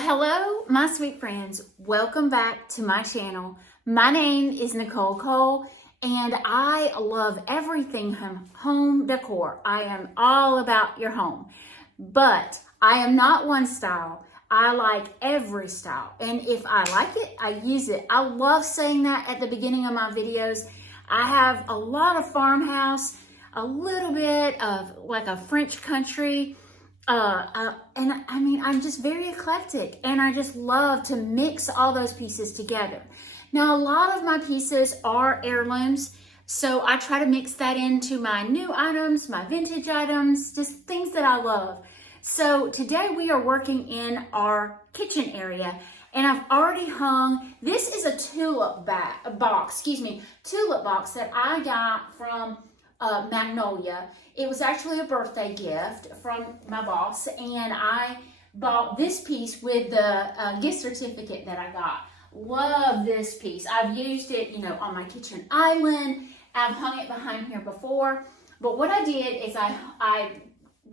Hello, my sweet friends. Welcome back to my channel. My name is Nicole Cole, and I love everything home decor. I am all about your home, but I am not one style. I like every style, and if I like it, I use it. I love saying that at the beginning of my videos. I have a lot of farmhouse, a little bit of like a French country, and I mean, I'm just very eclectic, and I just love to mix all those pieces together. Now, a lot of my pieces are heirlooms, so I try to mix that into my new items, my vintage items, just things that I love. So today we are working in our kitchen area, and I've already hung, this is a tulip box that I got from Magnolia. It was actually a birthday gift from my boss, and I bought this piece with the gift certificate that I got. Love this piece. I've used it, on my kitchen island. I've hung it behind here before, but what I did is I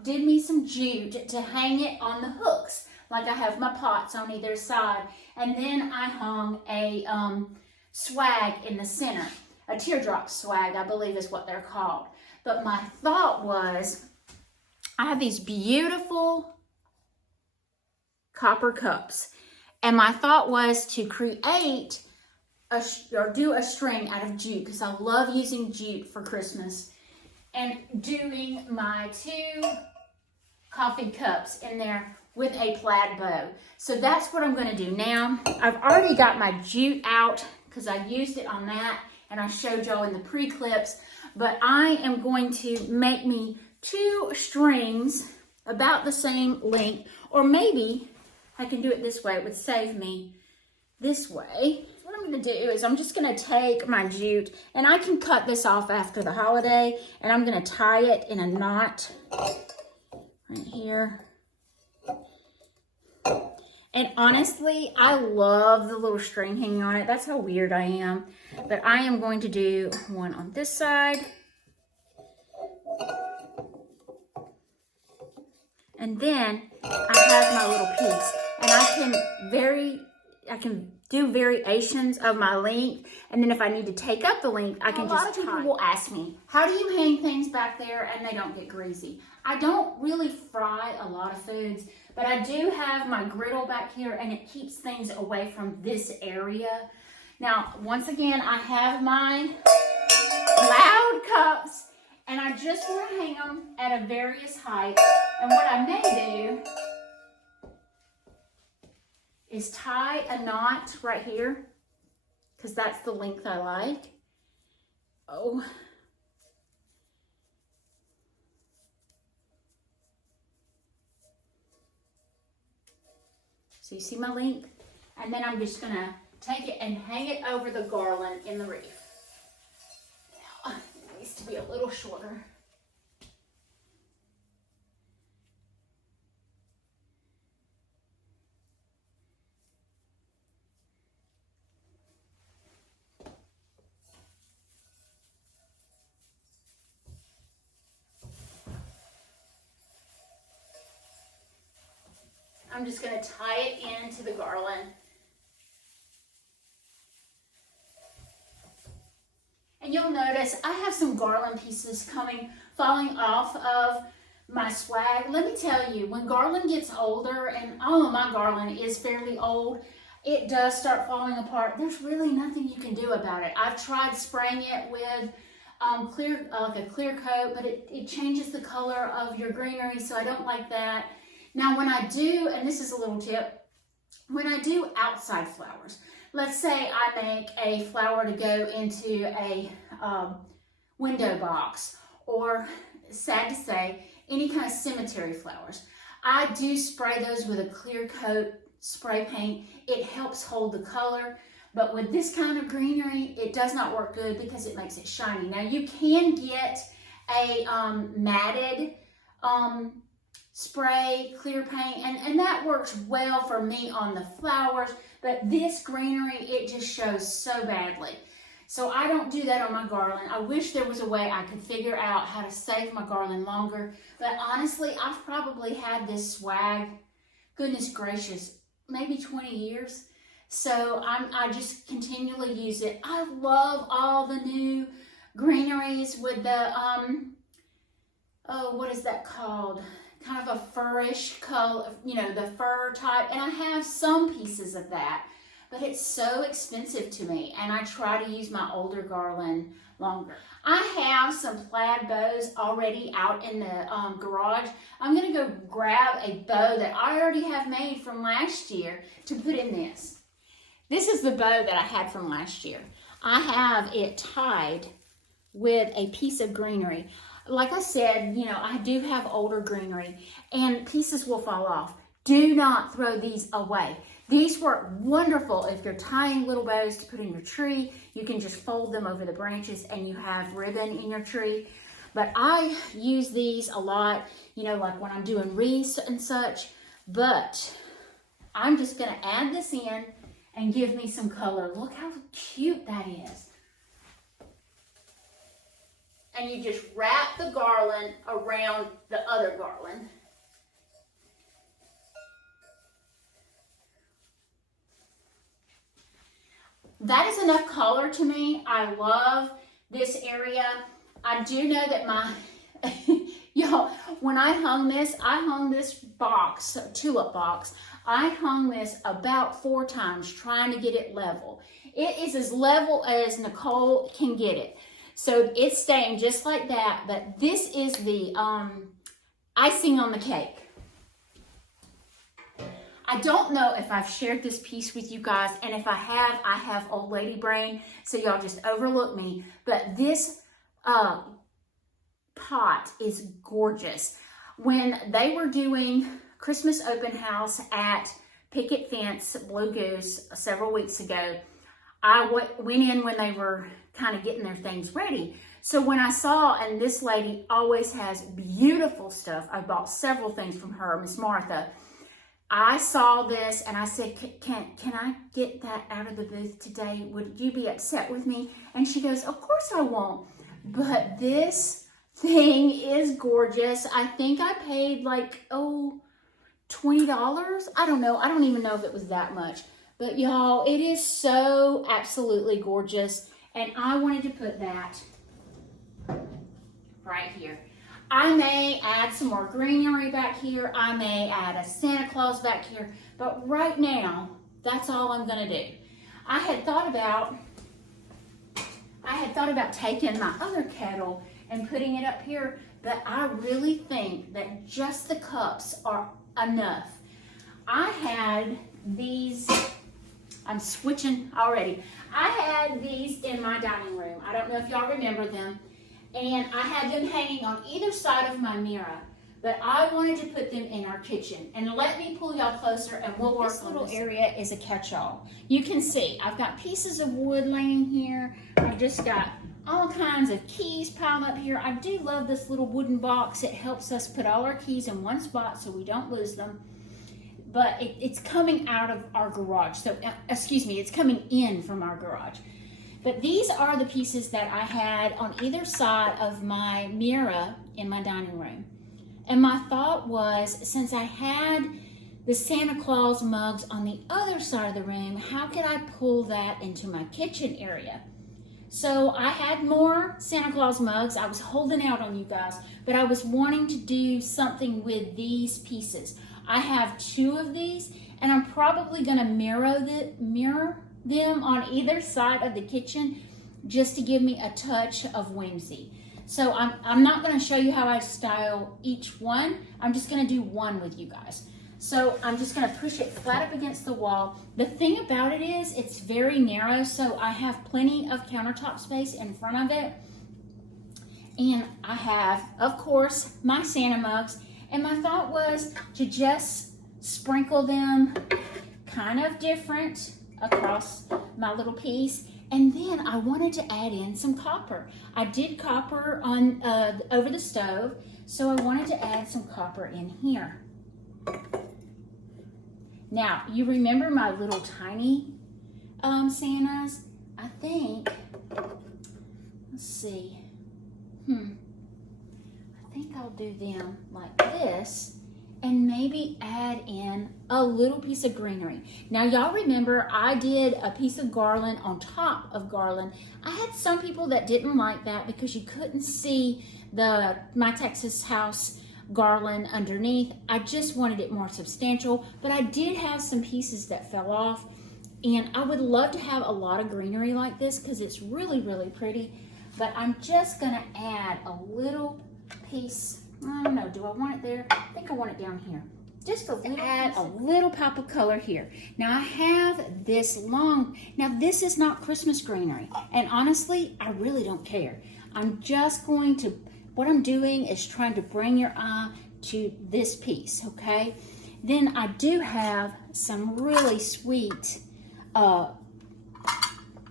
did me some jute to hang it on the hooks, like I have my pots on either side, and then I hung a swag in the center. A teardrop swag, I believe is what they're called. But my thought was, I have these beautiful copper cups, and my thought was to create or do a string out of jute, because I love using jute for Christmas, and doing my 2 coffee cups in there with a plaid bow. So that's what I'm going to do now. I've already got my jute out because I used it on that, and I showed y'all in the pre-clips, but I am going to make me 2 strings about the same length, or maybe I can do it this way. It would save me this way. What I'm going to do is I'm just going to take my jute, and I can cut this off after the holiday, and I'm going to tie it in a knot right here. And honestly, I love the little string hanging on it. That's how weird I am. But I am going to do one on this side. And then I have my little piece. And I can do variations of my length. And then if I need to take up the length, I can just tie. A lot of people will ask me, how do you hang things back there and they don't get greasy? I don't really fry a lot of foods, but I do have my griddle back here, and it keeps things away from this area. Now, once again, I have my loud cups, and I just want to hang them at a various height. And what I may do is tie a knot right here, because that's the length I like. Oh. So you see my length? And then I'm just gonna take it and hang it over the garland in the wreath. Now, it needs to be a little shorter. I'm just going to tie it into the garland. And you'll notice I have some garland pieces falling off of my swag. Let me tell you, when garland gets older, and all of my garland is fairly old, it does start falling apart. There's really nothing you can do about it. I've tried spraying it with like a clear coat, but it changes the color of your greenery, so I don't like that. Now, when I do, and this is a little tip, when I do outside flowers, let's say I make a flower to go into a window box, or, sad to say, any kind of cemetery flowers, I do spray those with a clear coat spray paint. It helps hold the color, but with this kind of greenery, it does not work good because it makes it shiny. Now, you can get a matted spray clear paint, and that works well for me on the flowers, but this greenery, it just shows so badly. So I don't do that on my garland. I wish there was a way I could figure out how to save my garland longer, but honestly, I've probably had this swag, goodness gracious, maybe 20 years. So I just continually use it. I love all the new greeneries with the, oh, what is that called? Kind of a furish color, you know, the fur type. And I have some pieces of that, but it's so expensive to me. And I try to use my older garland longer. I have some plaid bows already out in the garage. I'm gonna go grab a bow that I already have made from last year to put in this. This is the bow that I had from last year. I have it tied with a piece of greenery. Like I said, you know, I do have older greenery and pieces will fall off. Do not throw these away. These work wonderful if you're tying little bows to put in your tree. You can just fold them over the branches and you have ribbon in your tree. But I use these a lot, you know, like when I'm doing wreaths and such. But I'm just gonna add this in and give me some color. Look how cute that is. And you just wrap the garland around the other garland. That is enough color to me. I love this area. I do know that my, y'all, when I hung this box, tulip box, I hung this about 4 times trying to get it level. It is as level as Nicole can get it. So it's staying just like that, but this is the icing on the cake. I don't know if I've shared this piece with you guys, and if I have old lady brain, so y'all just overlook me. But this pot is gorgeous. When they were doing Christmas open house at Picket Fence Blue Goose several weeks ago, I went in when they were kind of getting their things ready. So when I saw, and this lady always has beautiful stuff. I bought several things from her, Miss Martha. I saw this and I said, can I get that out of the booth today? Would you be upset with me? And she goes, of course I won't. But this thing is gorgeous. I think I paid like, $20. I don't know. I don't even know if it was that much. But y'all, it is so absolutely gorgeous. And I wanted to put that right here. I may add some more greenery back here. I may add a Santa Claus back here. But right now, that's all I'm going to do. I had thought about taking my other kettle and putting it up here. But I really think that just the cups are enough. I had these... I'm switching already. I had these in my dining room. I don't know if y'all remember them. And I had them hanging on either side of my mirror. But I wanted to put them in our kitchen. And let me pull y'all closer and we'll work on this. This little area is a catch-all. You can see I've got pieces of wood laying here. I've just got all kinds of keys piled up here. I do love this little wooden box. It helps us put all our keys in one spot so we don't lose them. But it's coming out of our garage. So, excuse me, it's coming in from our garage. But these are the pieces that I had on either side of my mirror in my dining room. And my thought was, since I had the Santa Claus mugs on the other side of the room, how could I pull that into my kitchen area? So I had more Santa Claus mugs. I was holding out on you guys, but I was wanting to do something with these pieces. I have 2 of these, and I'm probably going to mirror them on either side of the kitchen just to give me a touch of whimsy. So I'm not going to show you how I style each one. I'm just going to do one with you guys. So I'm just going to push it flat up against the wall. The thing about it is it's very narrow, so I have plenty of countertop space in front of it. And I have, of course, my Santa mugs. And my thought was to just sprinkle them kind of different across my little piece. And then I wanted to add in some copper. I did copper on over the stove, so I wanted to add some copper in here. Now, you remember my little tiny Santas? I think, let's see, I think I'll do them like this, and maybe add in a little piece of greenery. Now y'all remember I did a piece of garland on top of garland. I had some people that didn't like that because you couldn't see my Texas house garland underneath. I just wanted it more substantial, but I did have some pieces that fell off, and I would love to have a lot of greenery like this because it's really, really pretty. But I'm just gonna add a little piece. I don't know, do I want it there? I think I want it down here. Just a little, add a little pop of color here. Now I have this long, now this is not Christmas greenery, and honestly, I really don't care. I'm just going to, what I'm doing is trying to bring your eye to this piece, okay? Then I do have some really sweet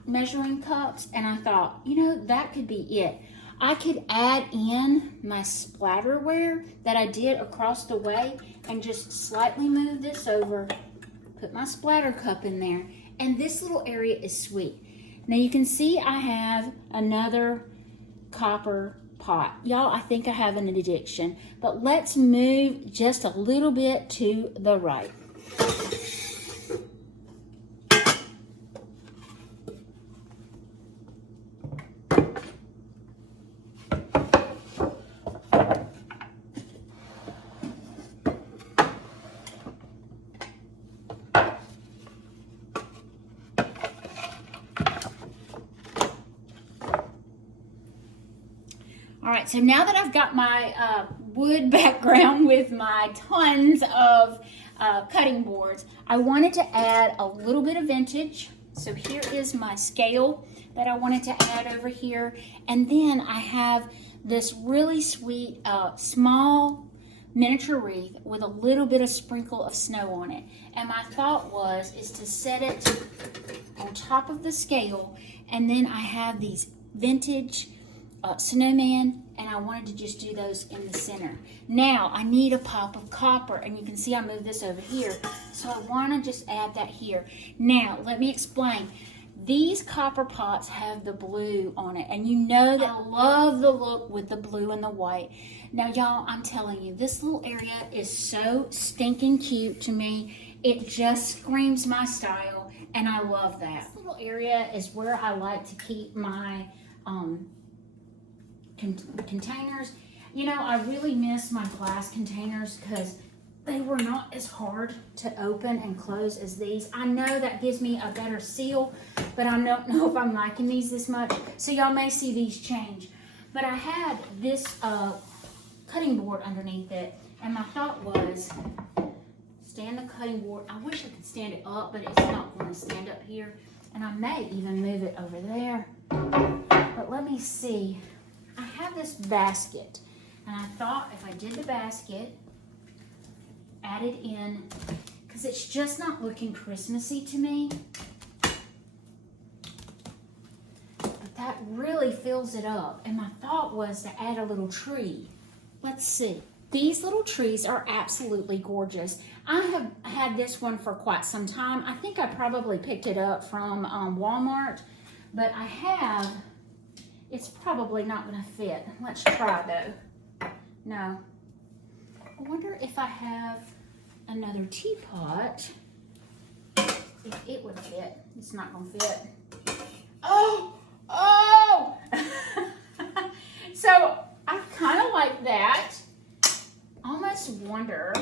measuring cups, and I thought, you know, that could be it. I could add in my splatterware that I did across the way and just slightly move this over, put my splatter cup in there, and this little area is sweet. Now you can see I have another copper pot. Y'all, I think I have an addiction, but let's move just a little bit to the right. All right, so now that I've got my wood background with my tons of cutting boards, I wanted to add a little bit of vintage. So here is my scale that I wanted to add over here. And then I have this really sweet small miniature wreath with a little bit of sprinkle of snow on it. And my thought is to set it on top of the scale, and then I have these vintage snowman, and I wanted to just do those in the center. Now I need a pop of copper, and you can see I moved this over here, so I want to just add that here. Now let me explain. These copper pots have the blue on it, and you know that I love the look with the blue and the white. Now y'all, I'm telling you, this little area is so stinking cute to me. It just screams my style, and I love that. This little area is where I like to keep my containers. You know, I really miss my glass containers because they were not as hard to open and close as these. I know that gives me a better seal, but I don't know if I'm liking these this much. So y'all may see these change. But I had this cutting board underneath it, and my thought was stand the cutting board. I wish I could stand it up, but it's not going to stand up here. And I may even move it over there. But let me see. I have this basket, and I thought if I did the basket, add it in, because it's just not looking Christmassy to me. But that really fills it up. And my thought was to add a little tree. Let's see. These little trees are absolutely gorgeous. I have had this one for quite some time. I think I probably picked it up from Walmart, but I have, it's probably not going to fit. Let's try though. No. I wonder if I have another teapot, if it would fit. It's not going to fit. Oh! So I kind of like that. Almost wonder.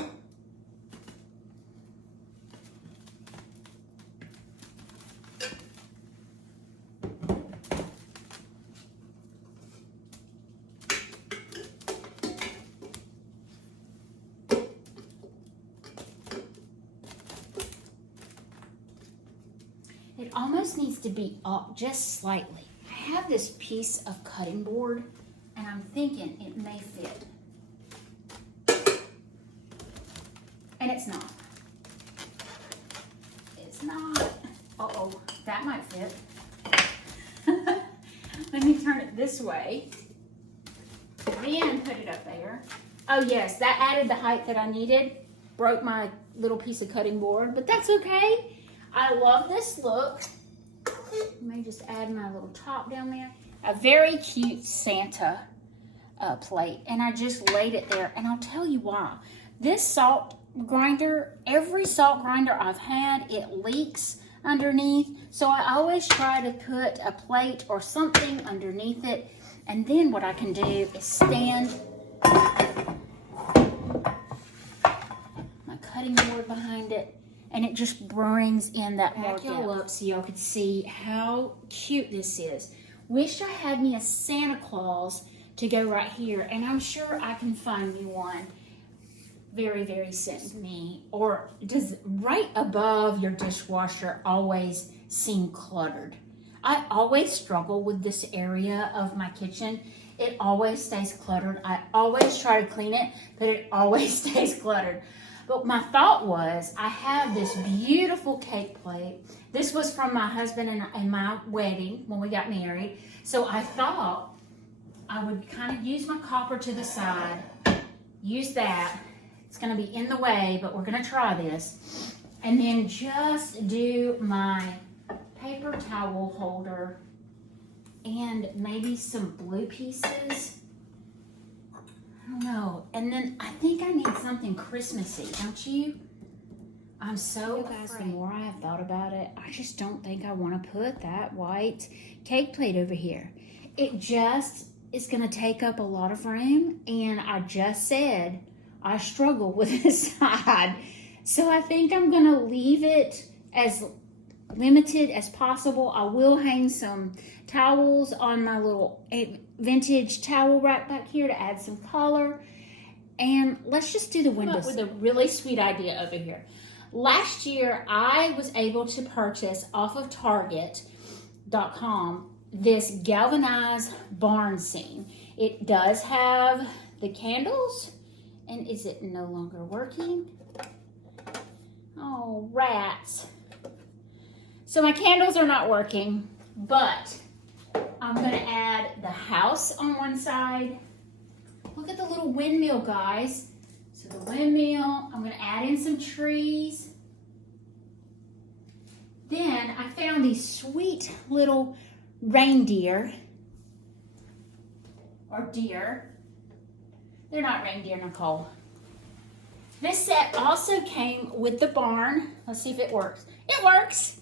It almost needs to be up just slightly. I have this piece of cutting board, and I'm thinking it may fit. And it's not. It's not. Uh-oh, that might fit. Let me turn it this way. Then put it up there. Oh yes, that added the height that I needed. Broke my little piece of cutting board, but that's okay. I love this look. Let me just add my little top down there. A very cute Santa plate, and I just laid it there, and I'll tell you why. This salt grinder, every salt grinder I've had, it leaks underneath. So I always try to put a plate or something underneath it. And then what I can do is stand my cutting board behind it, and it just brings in that more depth. Back y'all up so y'all could see how cute this is. Wish I had me a Santa Claus to go right here, and I'm sure I can find me one very, very soon. Or does right above your dishwasher always seem cluttered? I always struggle with this area of my kitchen. It always stays cluttered. I always try to clean it, but it always stays cluttered. But my thought was, I have this beautiful cake plate. This was from my husband and my wedding when we got married. So I thought I would kind of use my copper to the side, use that. It's gonna be in the way, but we're gonna try this. And then just do my paper towel holder and maybe some blue pieces. I don't know. And then I think I need something Christmassy, don't you? I'm so guys, the more I have thought about it, I just don't think I want to put that white cake plate over here. It just is going to take up a lot of room, and I just said I struggle with this side. So I think I'm going to leave it as limited as possible. I will hang some towels on my little vintage towel rack back here to add some color. And let's just do the windows. With a really sweet idea over here. Last year, I was able to purchase off of Target.com this galvanized barn scene. It does have the candles. And is it no longer working? Oh, rats. So my candles are not working, but I'm gonna add the house on one side. Look at the little windmill, guys. So the windmill, I'm gonna add in some trees. Then I found these sweet little reindeer, or deer. They're not reindeer, Nicole. This set also came with the barn. Let's see if it works. It works.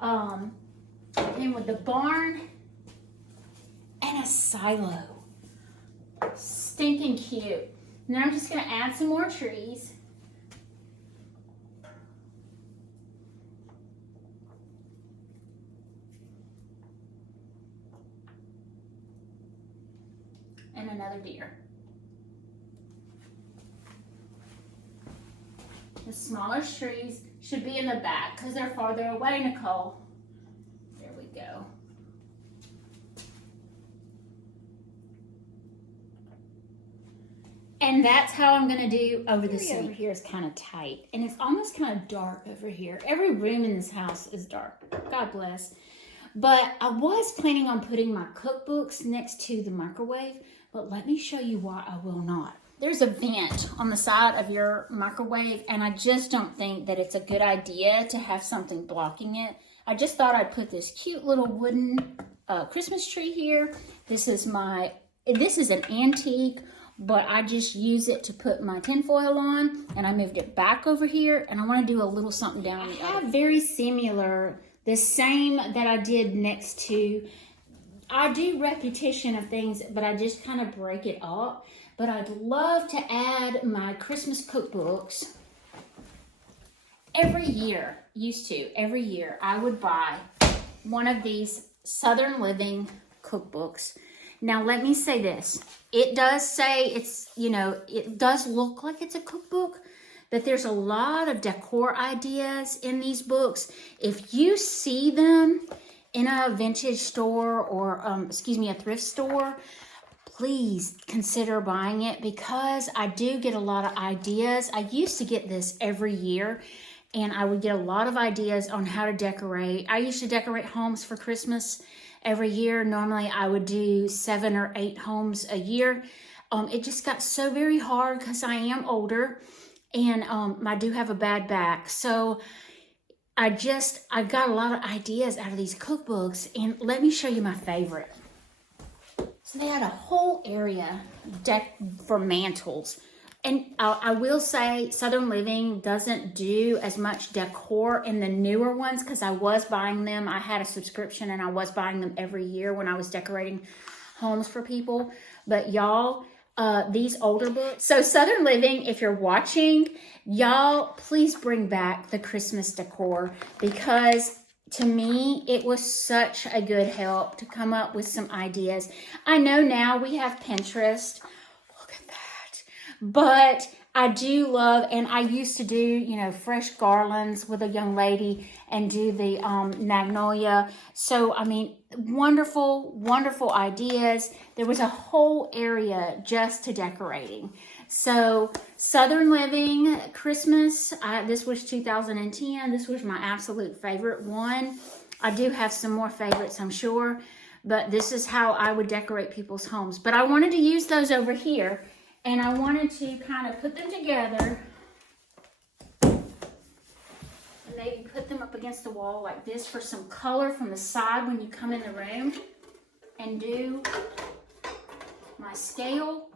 Came with the barn and a silo. Stinking cute. Now I'm just gonna add some more trees. And another deer. The smallest trees should be in the back because they're farther away, Nicole. There we go. And that's how I'm gonna do over the sink. Over here is kind of tight, and it's almost kind of dark over here. Every room in this house is dark. God bless. But I was planning on putting my cookbooks next to the microwave, but let me show you why I will not. There's a vent on the side of your microwave, and I just don't think that it's a good idea to have something blocking it. I just thought I'd put this cute little wooden Christmas tree here. This is an antique, but I just use it to put my tinfoil on, and I moved it back over here, and I want to do a little something down the other. Very similar, the same that I did next to. I do repetition of things, but I just kind of break it up. But I'd love to add my Christmas cookbooks. Every year I would buy one of these Southern Living cookbooks. Now let me say this. It does say it does look like it's a cookbook, but there's a lot of decor ideas in these books. If you see them in a vintage store or, a thrift store, please consider buying it because I do get a lot of ideas. I used to get this every year, and I would get a lot of ideas on how to decorate. I used to decorate homes for Christmas every year. Normally, I would do 7 or 8 homes a year. It just got so very hard because I am older, and I do have a bad back. So I got a lot of ideas out of these cookbooks, and let me show you my favorite. So they had a whole area decked for mantles And I will say Southern Living doesn't do as much decor in the newer ones because I was buying them. I had a subscription and I was buying them every year when I was decorating homes for people. But y'all, these older books. So Southern Living, if you're watching, y'all, please bring back the Christmas decor because to me, it was such a good help to come up with some ideas. I know now we have Pinterest. But I do love, and I used to do, you know, fresh garlands with a young lady and do the magnolia. So, I mean, wonderful, wonderful ideas. There was a whole area just to decorating. So, Southern Living Christmas, this was 2010. This was my absolute favorite one. I do have some more favorites, I'm sure. But this is how I would decorate people's homes. But I wanted to use those over here. And I wanted to kind of put them together and maybe put them up against the wall like this for some color from the side when you come in the room. And do my scale.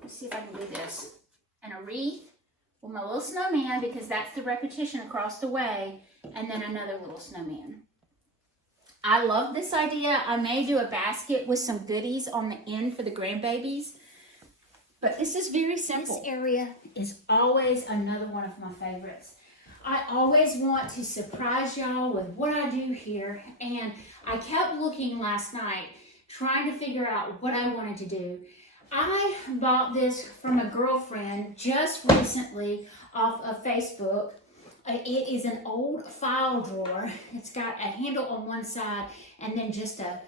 Let's see if I can do this. And a wreath with my little snowman because that's the repetition across the way. And then another little snowman. I love this idea. I may do a basket with some goodies on the end for the grandbabies. But this is very simple. This area is always another one of my favorites. I always want to surprise y'all with what I do here. And I kept looking last night, trying to figure out what I wanted to do. I bought this from a girlfriend just recently off of Facebook. It is an old file drawer. It's got a handle on one side and then just a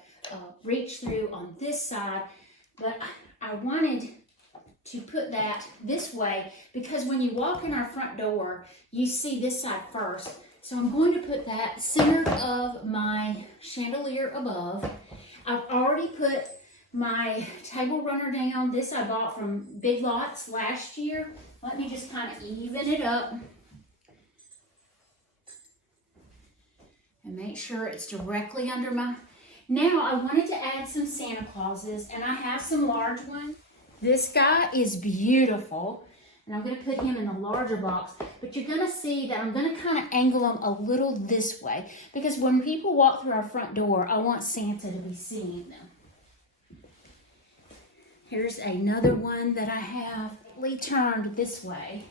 reach through on this side. But I wanted to put that this way because when you walk in our front door, you see this side first. So I'm going to put that centered of my chandelier above. I've already put my table runner down. This I bought from Big Lots last year. Let me just kind of even it up. And make sure it's directly under my... Now, I wanted to add some Santa Clauses, and I have some large ones. This guy is beautiful, and I'm going to put him in a larger box. But you're going to see that I'm going to kind of angle them a little this way, because when people walk through our front door, I want Santa to be seeing them. Here's another one that I have turned this way.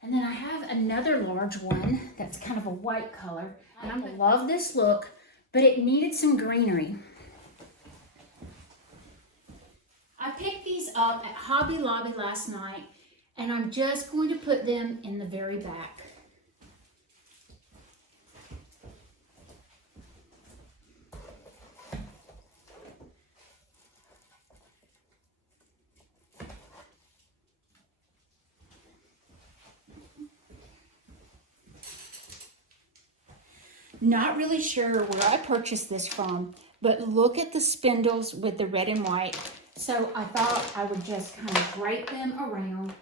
And then I have another large one that's kind of a white color. And I love this look, but it needed some greenery. I picked these up at Hobby Lobby last night, and I'm just going to put them in the very back. Not really sure where I purchased this from, but look at the spindles with the red and white. So I thought I would just kind of drape them around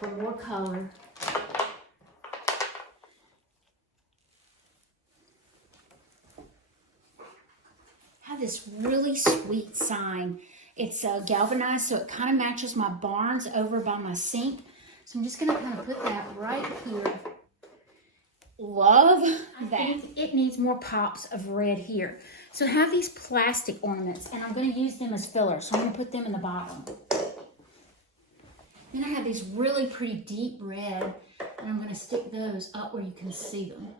for more color. I have this really sweet sign. It's galvanized, so it kind of matches my barns over by my sink. So I'm just going to kind of put that right here. Love that. I think it needs more pops of red here. So I have these plastic ornaments, and I'm going to use them as fillers. So I'm going to put them in the bottom. Then I have these really pretty deep red, and I'm going to stick those up where you can see them.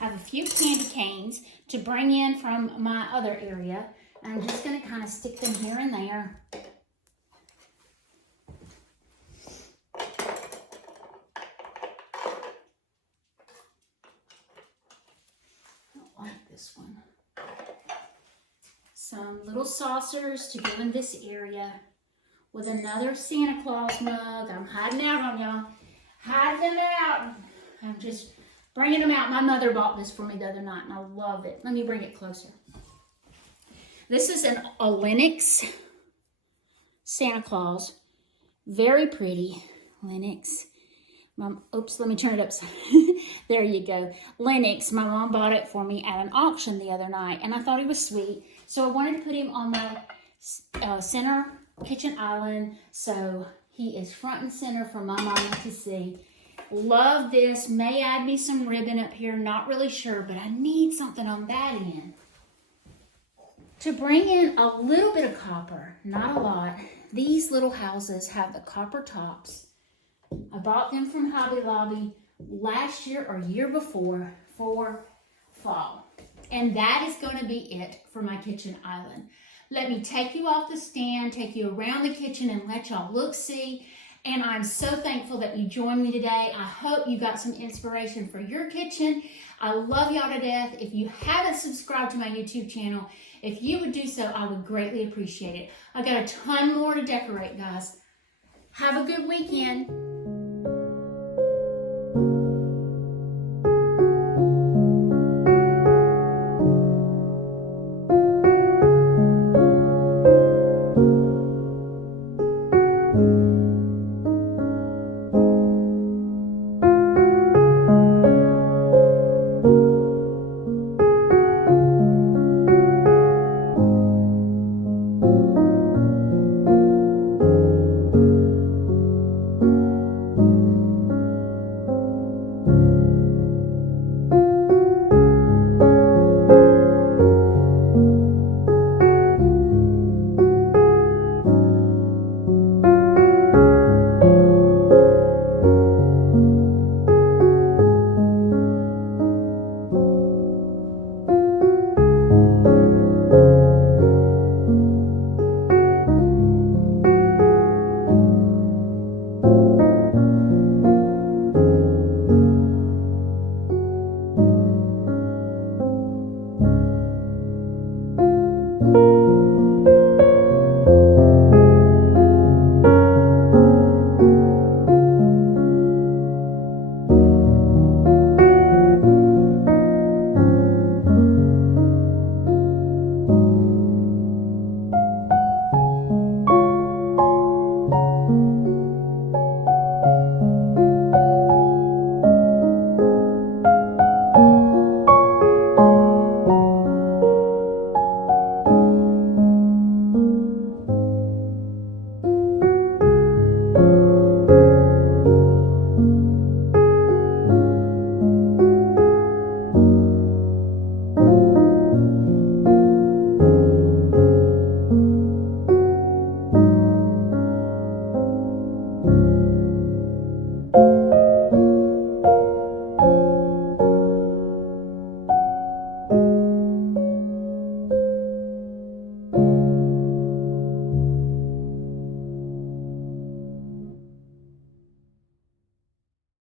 Have a few candy canes to bring in from my other area. And I'm just going to kind of stick them here and there. I don't like this one. Some little saucers to go in this area with another Santa Claus mug. I'm hiding out on y'all. Hiding them out. I'm just bringing them out. My mother bought this for me the other night, and I love it. Let me bring it closer. This is a Linux Santa Claus. Very pretty. Lenox. Oops, let me turn it upside. There you go. Lenox. My mom bought it for me at an auction the other night, and I thought he was sweet. So I wanted to put him on my center kitchen island, so he is front and center for my mama to see. Love this. May add me some ribbon up here. Not really sure, but I need something on that end. To bring in a little bit of copper, not a lot, these little houses have the copper tops. I bought them from Hobby Lobby last year or year before for fall. And that is going to be it for my kitchen island. Let me take you off the stand, take you around the kitchen and let y'all look-see. And I'm so thankful that you joined me today. I hope you got some inspiration for your kitchen. I love y'all to death. If you haven't subscribed to my YouTube channel, if you would do so, I would greatly appreciate it. I got a ton more to decorate, guys. Have a good weekend.